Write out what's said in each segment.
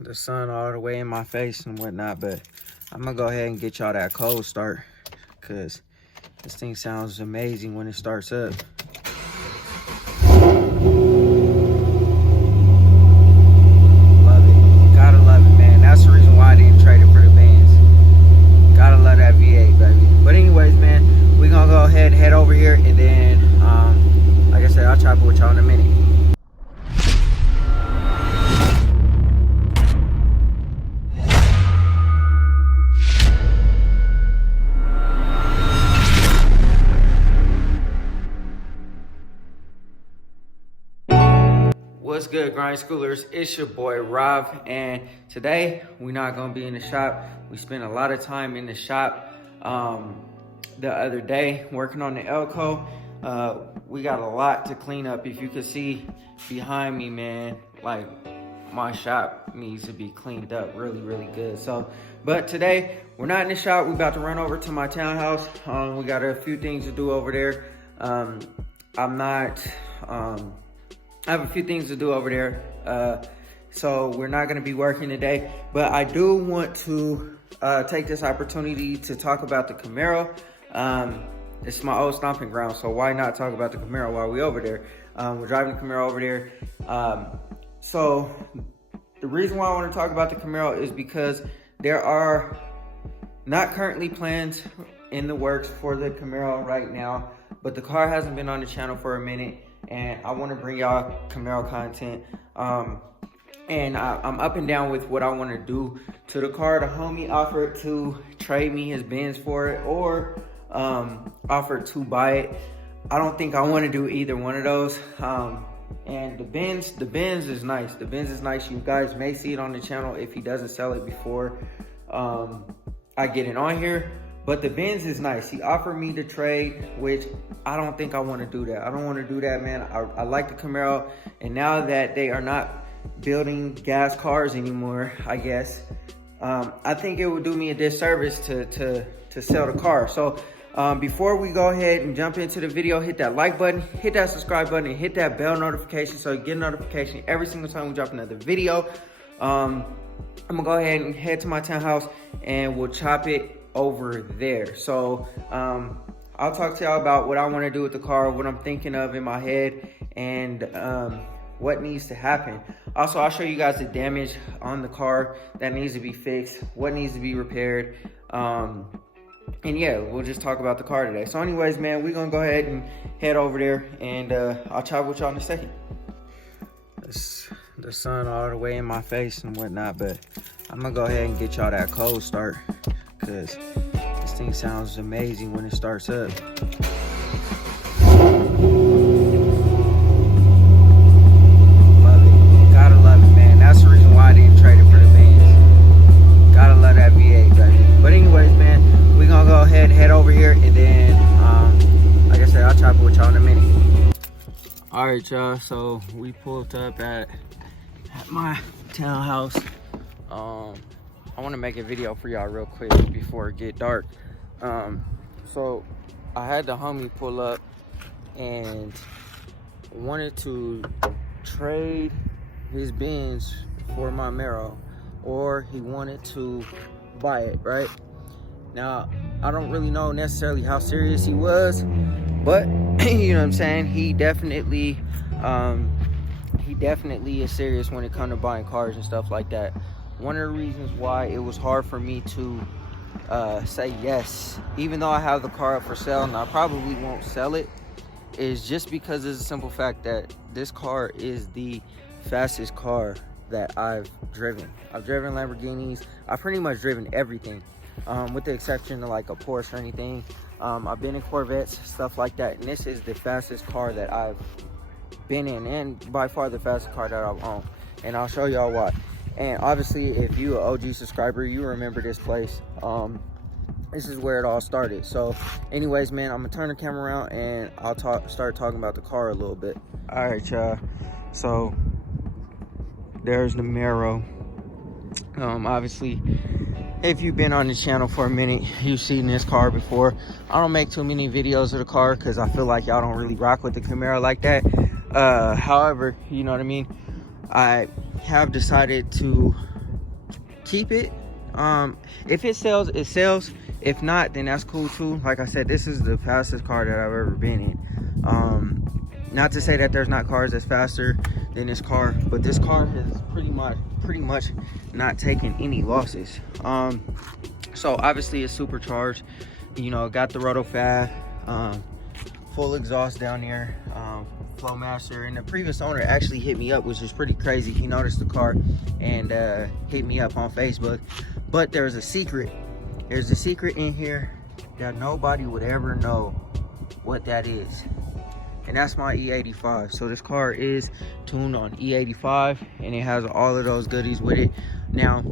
the sun all the way in my face and whatnot, but I'm gonna go ahead and get y'all that cold start because this thing sounds amazing when it starts up. Love it. Gotta love it, man. That's the reason why I didn't trade it for the bands. Gotta love that V8, baby. But anyways, man, we're gonna go ahead and head over here, and then like I said, I'll chop it with y'all in a minute. What's good, grind schoolers? It's your boy Rob, and today we're not gonna be in the shop. We spent a lot of time in the shop the other day working on the Elko. We got a lot to clean up. If you could see behind me, man, like my shop needs to be cleaned up really good. So, but today we're not in the shop. We're about to run over to my townhouse. We got a few things to do over there. I have a few things to do over there, so we're not going to be working today, but I do want to take this opportunity to talk about the Camaro. It's my old stomping ground, so why not talk about the Camaro while we're over there? We're driving the Camaro over there. So the reason why I want to talk about the Camaro is because there are not currently plans in the works for the Camaro right now, but the car hasn't been on the channel for a minute, and I want to bring y'all Camaro content. And I'm up and down with what I want to do to the car. The homie offered to trade me his Benz for it, or offered to buy it. I don't think I want to do either one of those. And the Benz is nice. The Benz is nice. You guys may see it on the channel if he doesn't sell it before I get it on here. But the Benz is nice. He offered me to trade, which I don't think I want to do that. I don't want to do that, man. I like the Camaro, and now that they are not building gas cars anymore, I guess, I think it would do me a disservice to sell the car. So before we go ahead and jump into the video, hit that like button, hit that subscribe button, and hit that bell notification so you get a notification every single time we drop another video. I'm gonna go ahead and head to my townhouse and we'll chop it over there. So I'll talk to y'all about what I want to do with the car, what I'm thinking of in my head, and what needs to happen. Also, I'll show you guys the damage on the car that needs to be fixed, what needs to be repaired, and yeah, we'll just talk about the car today. So anyways, man, we're gonna go ahead and head over there, and I'll chat with y'all in a second. The sun all the way in my face and whatnot, but I'm gonna go ahead and get y'all that cold start because this thing sounds amazing when it starts up. Love it. Gotta love it, man. That's the reason why I didn't trade it for the bands. Gotta love that V8, baby. But anyways, man, we're gonna go ahead and head over here, and then like I said, I'll chop it with y'all in a minute. All right, y'all, so we pulled up at my townhouse. I want to make a video for y'all real quick before it get dark. So I had the homie pull up and wanted to trade his Benz for my Camaro, or he wanted to buy it, right? Now, I don't really know necessarily how serious he was, but you know what I'm saying? He definitely is serious when it comes to buying cars and stuff like that. One of the reasons why it was hard for me to say yes, even though I have the car up for sale and I probably won't sell it, is just because it's a simple fact that this car is the fastest car that I've driven. I've driven Lamborghinis. I've pretty much driven everything, with the exception of like a Porsche or anything. I've been in Corvettes, stuff like that, and this is the fastest car that I've been in, and by far the fastest car that I've owned, and I'll show y'all why. And obviously, if you an OG subscriber, you remember this place. This is where it all started. So anyways, man, I'm gonna turn the camera around and I'll start talking about the car a little bit. All right, y'all, so there's the Camaro. Obviously, if you've been on the channel for a minute, you've seen this car before. I don't make too many videos of the car because I feel like y'all don't really rock with the Camaro like that. However, you know what I mean, I have decided to keep it. If it sells, it sells. If not, then that's cool too. Like I said, this is the fastest car that I've ever been in. Not to say that there's not cars that's faster than this car, but this car has pretty much not taken any losses. So obviously it's supercharged, you know, got the RotoFab, full exhaust down there, Flowmaster. And the previous owner actually hit me up, which is pretty crazy. He noticed the car and hit me up on Facebook. But there's a secret in here that nobody would ever know what that is, and that's my E85. So this car is tuned on E85 and it has all of those goodies with it. Now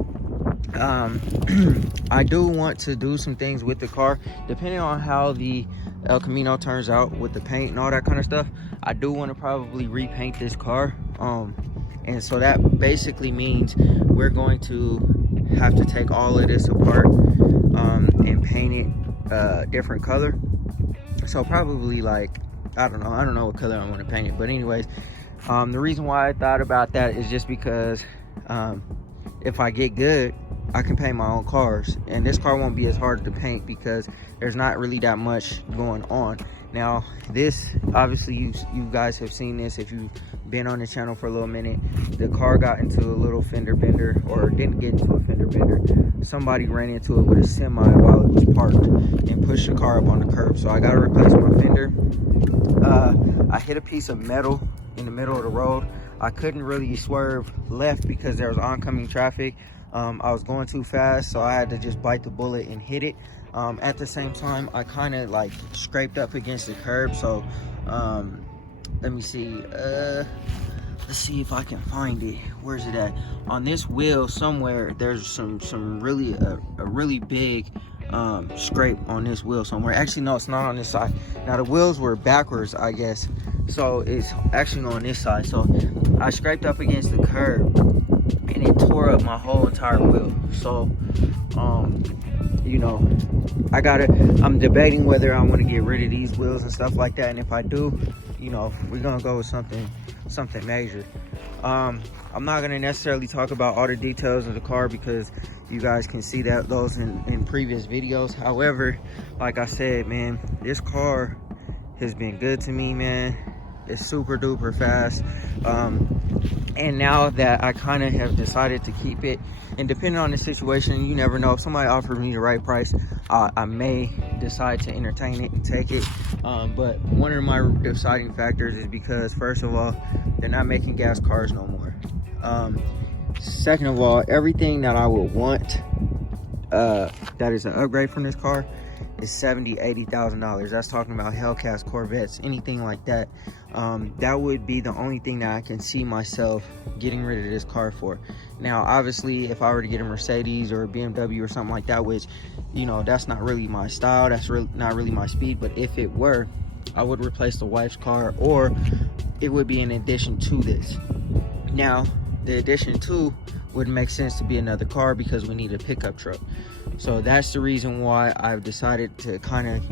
I do want to do some things with the car depending on how the El Camino turns out with the paint and all that kind of stuff. I do want to probably repaint this car, and so that basically means we're going to have to take all of this apart and paint it a different color. So probably like, I don't know what color I want to paint it, but anyways, the reason why I thought about that is just because if I get good, I can paint my own cars, and this car won't be as hard to paint because there's not really that much going on. Now this, obviously you guys have seen this if you've been on the channel for a little minute. The car got into a little fender bender, or didn't get into a fender bender. Somebody ran into it with a semi while it was parked and pushed the car up on the curb. So I got to replace my fender. I hit a piece of metal in the middle of the road. I couldn't really swerve left because there was oncoming traffic. I was going too fast, so I had to just bite the bullet and hit it. At the same time, I kind of like scraped up against the curb. So let me see, let's see if I can find it. Where's it at? On this wheel somewhere, there's some really a really big scrape on this wheel somewhere. Actually, no, it's not on this side. Now the wheels were backwards, I guess, so it's actually on this side. So I scraped up against the curb and it tore up my whole entire wheel. So you know, I'm debating whether I want to get rid of these wheels and stuff like that, and if I do, you know, we're gonna go with something major. I'm not gonna necessarily talk about all the details of the car because you guys can see those in previous videos. However, like I said, man, this car has been good to me, man. It's super duper fast, and now that I kind of have decided to keep it, and depending on the situation, you never know, if somebody offers me the right price, I may decide to entertain it and take it. But one of my deciding factors is because, first of all, they're not making gas cars no more. Second of all, everything that I would want that is an upgrade from this car is $70,000-$80,000. That's talking about Hellcats, Corvettes, anything like that. That would be the only thing that I can see myself getting rid of this car for. Now obviously, if I were to get a Mercedes or a BMW or something like that, which, you know, that's not really my style, that's not really my speed, but if it were, I would replace the wife's car, or it would be an addition to this. Now the addition to would make sense to be another car because we need a pickup truck. So that's the reason why I've decided to kind of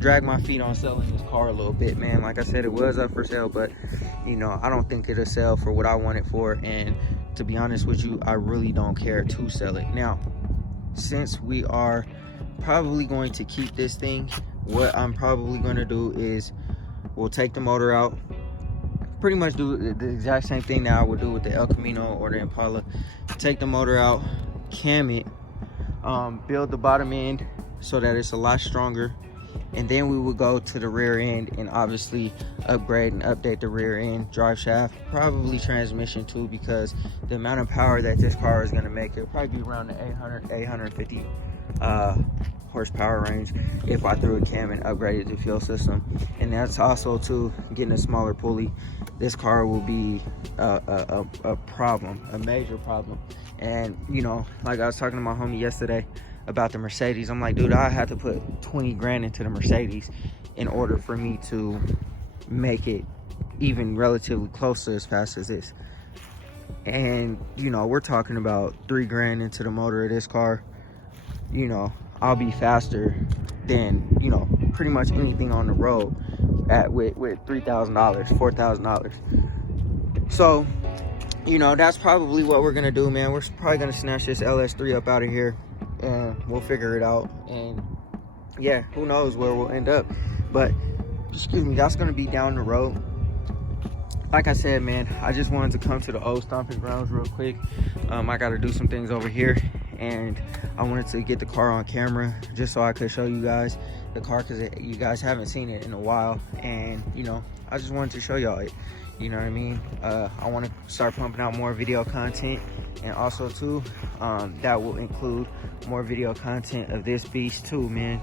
drag my feet on selling this car a little bit, man. Like I said, it was up for sale, but you know, I don't think it'll sell for what I want it for, and to be honest with you, I really don't care to sell it. Now, since we are probably going to keep this thing, what I'm probably going to do is we'll take the motor out, pretty much do the exact same thing that I would do with the El Camino or the Impala. Take the motor out, cam it, build the bottom end so that it's a lot stronger, and then we would go to the rear end and obviously upgrade and update the rear end, drive shaft, probably transmission too, because the amount of power that this car is going to make, it'll probably be around the 850 horsepower range if I threw a cam and upgraded the fuel system. And that's also too, getting a smaller pulley. This car will be a problem, a major problem. And you know, like I was talking to my homie yesterday about the Mercedes, I'm like, dude, I had to put 20 grand into the Mercedes in order for me to make it even relatively close to as fast as this. And you know, we're talking about 3 grand into the motor of this car. You know, I'll be faster than, you know, pretty much anything on the road with $3,000, $4,000. So you know, that's probably what we're gonna do, man. We're probably gonna snatch this LS3 up out of here, and we'll figure it out. And yeah, who knows where we'll end up. But excuse me, that's gonna be down the road. Like I said, man, I just wanted to come to the old stomping grounds real quick. I gotta do some things over here, and I wanted to get the car on camera just so I could show you guys the car, because you guys haven't seen it in a while. And you know, I just wanted to show y'all it. You know what I mean? I want to start pumping out more video content, and also too, that will include more video content of this beast too, man.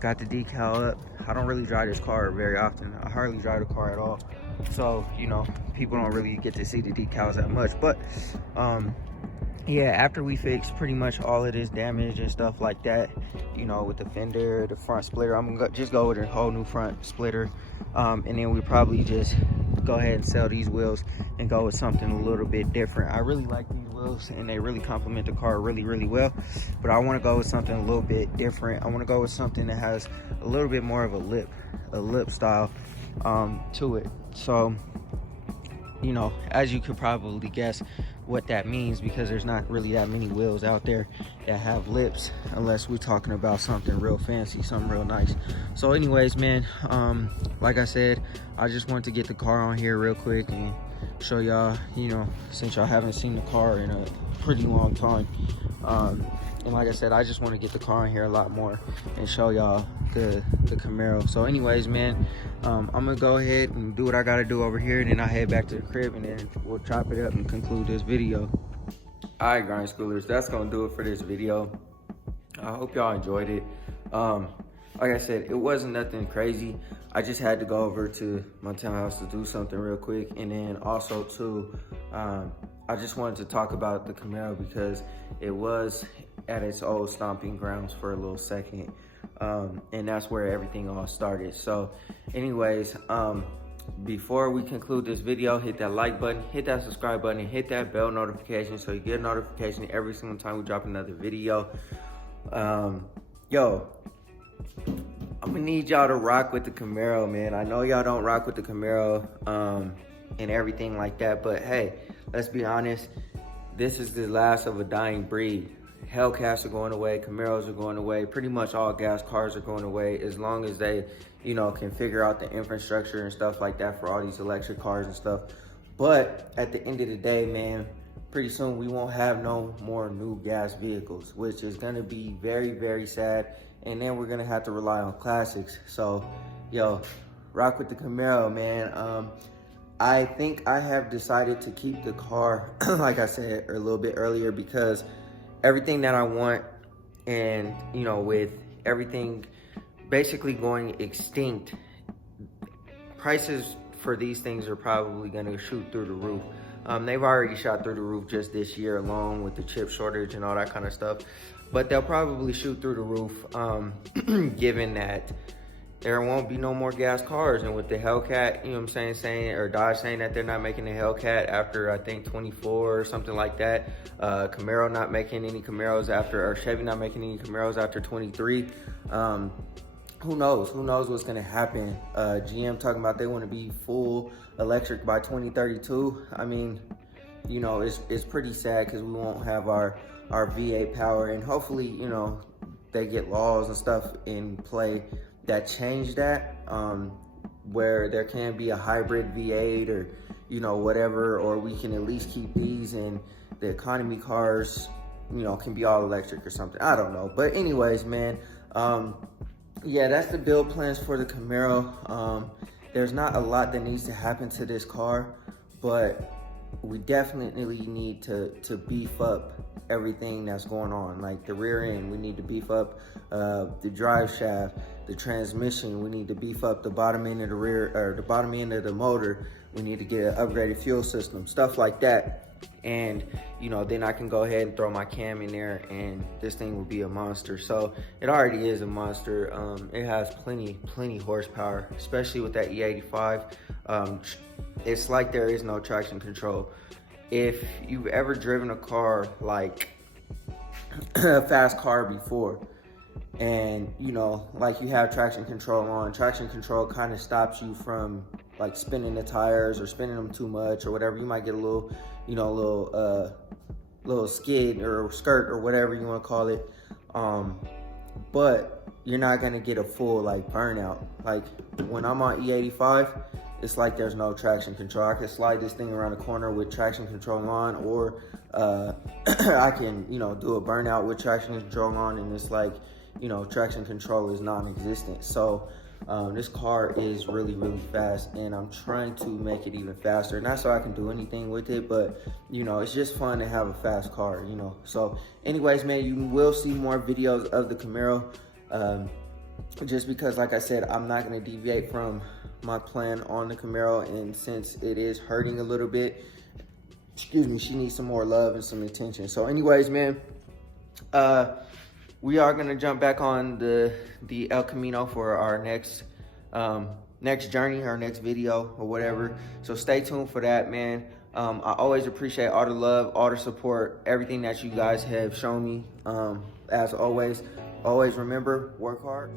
Got the decal up. I don't really drive this car very often. I hardly drive the car at all, so you know, people don't really get to see the decals that much. But yeah, after we fix pretty much all of this damage and stuff like that, you know, with the fender, the front splitter, I'm gonna just go with a whole new front splitter, and then we probably just go ahead and sell these wheels and go with something a little bit different. I really like these wheels, and they really complement the car really well, but I want to go with something a little bit different. I want to go with something that has a little bit more of a lip style to it. So, you know, as you could probably guess what that means, because there's not really that many wheels out there that have lips, unless we're talking about something real fancy, something real nice. So anyways, man, like I said, I just wanted to get the car on here real quick and show y'all, you know, since y'all haven't seen the car in a pretty long time. And like I said, I just want to get the car in here a lot more and show y'all the Camaro. So anyways, man, I'm gonna go ahead and do what I gotta do over here, and then I'll head back to the crib, and then we'll chop it up and conclude this video. All right, grind schoolers, that's gonna do it for this video. I hope y'all enjoyed it. Like I said, it wasn't nothing crazy. I just had to go over to my townhouse to do something real quick, and then also too, I just wanted to talk about the Camaro because it was at its old stomping grounds for a little second, and that's where everything all started. So anyways, before we conclude this video, hit that like button, hit that subscribe button, and hit that bell notification so you get a notification every single time we drop another video. Yo, I'm gonna need y'all to rock with the Camaro, man. I know y'all don't rock with the Camaro and everything like that, but hey, let's be honest, this is the last of a dying breed. Hellcats are going away, Camaros are going away, pretty much all gas cars are going away, as long as they, you know, can figure out the infrastructure and stuff like that for all these electric cars and stuff. But at the end of the day, man, pretty soon we won't have no more new gas vehicles, which is gonna be very sad. And then we're gonna have to rely on classics. So, yo, rock with the Camaro, man. I think I have decided to keep the car, like I said a little bit earlier, because everything that I want, and you know, with everything basically going extinct, prices for these things are probably gonna shoot through the roof. They've already shot through the roof just this year alone with the chip shortage and all that kind of stuff, but they'll probably shoot through the roof, given that there won't be no more gas cars. And with the Hellcat, you know what I'm saying, or Dodge saying that they're not making the Hellcat after, I think, 24 or something like that. Camaro not making any Camaros after, or Chevy not making any Camaros after 23. Who knows? Who knows what's gonna happen? GM talking about they want to be full electric by 2032. I mean, you know, it's pretty sad because we won't have our V8 power, and hopefully, you know, they get laws and stuff in play that change that, where there can be a hybrid V8 or, you know, whatever, or we can at least keep these, and the economy cars, you know, can be all electric or something. I don't know. But anyways, man, yeah, that's the build plans for the Camaro. There's not a lot that needs to happen to this car, but we definitely need to beef up everything that's going on. Like the rear end, we need to beef up the drive shaft, the transmission, we need to beef up the bottom end of the rear, or the bottom end of the motor. We need to get an upgraded fuel system, stuff like that. And you know, then I can go ahead and throw my cam in there, and this thing will be a monster. So it already is a monster. It has plenty horsepower, especially with that E85. It's like there is no traction control. If you've ever driven a car like a fast car before, and you know, like you have traction control on, traction control kind of stops you from like spinning the tires or spinning them too much or whatever. You might get a little, you know, little skid or skirt or whatever you want to call it. But you're not gonna get a full like burnout. Like when I'm on E85, it's like there's no traction control. I can slide this thing around the corner with traction control on, or I can, you know, do a burnout with traction control on, and it's like, you know, traction control is non-existent. So this car is really, really fast, and I'm trying to make it even faster. Not so I can do anything with it, but, you know, it's just fun to have a fast car, you know. So anyways, man, you will see more videos of the Camaro, just because, like I said, I'm not going to deviate from my plan on the Camaro, and since it is hurting a little bit, excuse me, she needs some more love and some attention. So anyways, man, we are gonna jump back on the El Camino for our next journey, our next video or whatever. So stay tuned for that, man. I always appreciate all the love, all the support, everything that you guys have shown me. As always remember, work hard.